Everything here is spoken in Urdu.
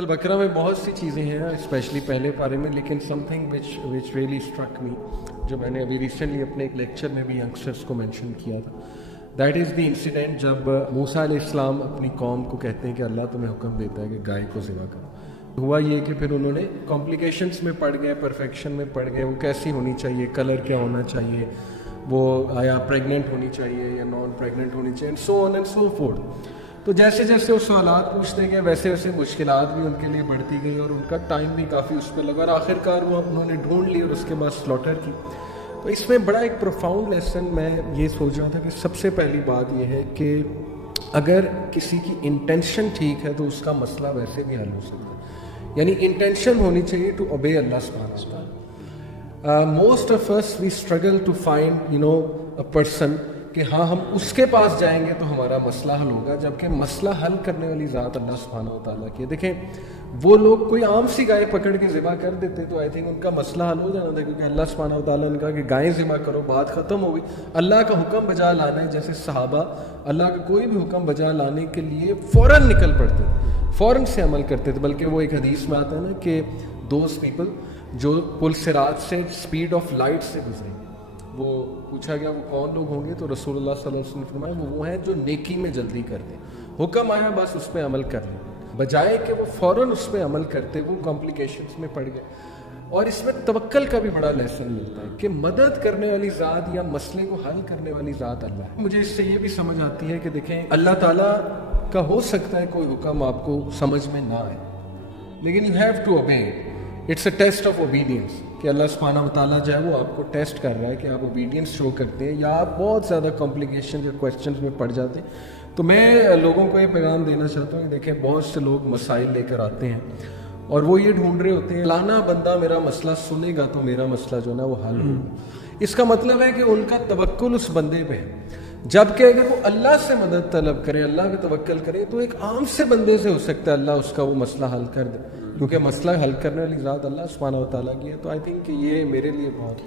البقرہ میں بہت سی چیزیں ہیں اسپیشلی پہلے پارے میں، لیکن some thing which really struck me, جو میں نے ابھی ریسنٹلی اپنے ایک لیکچر میں بھی ینگسٹرس کو مینشن کیا تھا، دیٹ از دی انسیڈنٹ جب موسیٰ علیہ السلام اپنی قوم کو کہتے ہیں کہ اللہ تمہیں حکم دیتا ہے کہ گائے کو ذبح کرو۔ ہوا یہ کہ پھر انہوں نے کمپلیکیشنس میں پڑ گئے، پرفیکشن میں پڑ گئے، وہ کیسی ہونی چاہیے، کلر کیا ہونا چاہیے، وہ آیا پریگننٹ ہونی چاہیے یا نان پریگننٹ ہونی چاہیے، سو آن اینڈ سو فورتھ۔ تو جیسے جیسے وہ سوالات پوچھتے گئے ویسے ویسے مشکلات بھی ان کے لیے بڑھتی گئی اور ان کا ٹائم بھی کافی اس پہ لگا، اور آخر کار وہ انہوں نے ڈھونڈ لی اور اس کے بعد سلاٹر کی۔ تو اس میں بڑا ایک پروفاؤنڈ لیسن میں یہ سوچ رہا تھا کہ سب سے پہلی بات یہ ہے کہ اگر کسی کی انٹینشن ٹھیک ہے تو اس کا مسئلہ ویسے بھی حل ہو سکتا ہے، یعنی انٹینشن ہونی چاہیے ٹو اوبے اللہ سبحانہ و تعالیٰ۔ Most of us we struggle to find a person کہ ہاں ہم اس کے پاس جائیں گے تو ہمارا مسئلہ حل ہوگا، جبکہ مسئلہ حل کرنے والی ذات اللہ سبحانہ و تعالیٰ کی ہے۔ دیکھیں وہ لوگ کوئی عام سی گائے پکڑ کے ذبح کر دیتے تو آئی تھنک ان کا مسئلہ حل ہو جانا تھا، کیونکہ اللہ سبحانہ و تعالیٰ نے کہا کہ گائیں ذبح کرو، بات ختم ہو گئی۔ اللہ کا حکم بجا لانا ہے، جیسے صحابہ اللہ کا کوئی بھی حکم بجا لانے کے لیے فوراً نکل پڑتے تھے، فوراً سے عمل کرتے تھے، بلکہ وہ ایک حدیث میں آتا ہے نا کہ دوز پیپل جو پل صراط سے اسپیڈ آف لائٹ سے گزریں گے، وہ پوچھا گیا وہ کون لوگ ہوں گے، تو رسول اللہ صلی اللہ علیہ وسلم نے فرمایا وہ ہیں جو نیکی میں جلدی کر دیں، حکم آیا بس اس پہ عمل کر لیں، بجائے کہ وہ فوراً اس پہ عمل کرتے وہ کمپلیکیشنز میں پڑ گئے۔ اور اس میں توکل کا بھی بڑا لیسن ملتا ہے کہ مدد کرنے والی ذات یا مسئلے کو حل کرنے والی ذات اللہ ہے۔ مجھے اس سے یہ بھی سمجھ آتی ہے کہ دیکھیں اللہ تعالیٰ کا ہو سکتا ہے کوئی حکم آپ کو سمجھ میں نہ آئے، لیکن you have to obey, it's a test of obedience, کہ اللہ سبحانہ و تعالیٰ جو ہے وہ آپ کو ٹیسٹ کر رہا ہے کہ آپ اوبیڈینس شو کرتے ہیں یا آپ بہت زیادہ کمپلیکیشن یا کویسچنز میں پڑ جاتے ہیں۔ تو میں لوگوں کو یہ پیغام دینا چاہتا ہوں کہ دیکھیں بہت سے لوگ مسائل لے کر آتے ہیں اور وہ یہ ڈھونڈ رہے ہوتے ہیں فلانا بندہ میرا مسئلہ سنے گا تو میرا مسئلہ جو ہے نا وہ حل ہوگا۔ اس کا مطلب ہے کہ ان کا توکل اس بندے پہ ہے، جبکہ اگر وہ اللہ سے مدد طلب کرے، اللہ پہ توکل کرے، تو ایک عام سے بندے سے ہو سکتا ہے اللہ اس کا وہ مسئلہ حل کر دے، کیونکہ مسئلہ حل کرنے والی ذات اللہ سبحانہ و تعالیٰ کی ہے۔ تو آئی تھنک کہ یہ میرے لیے بہت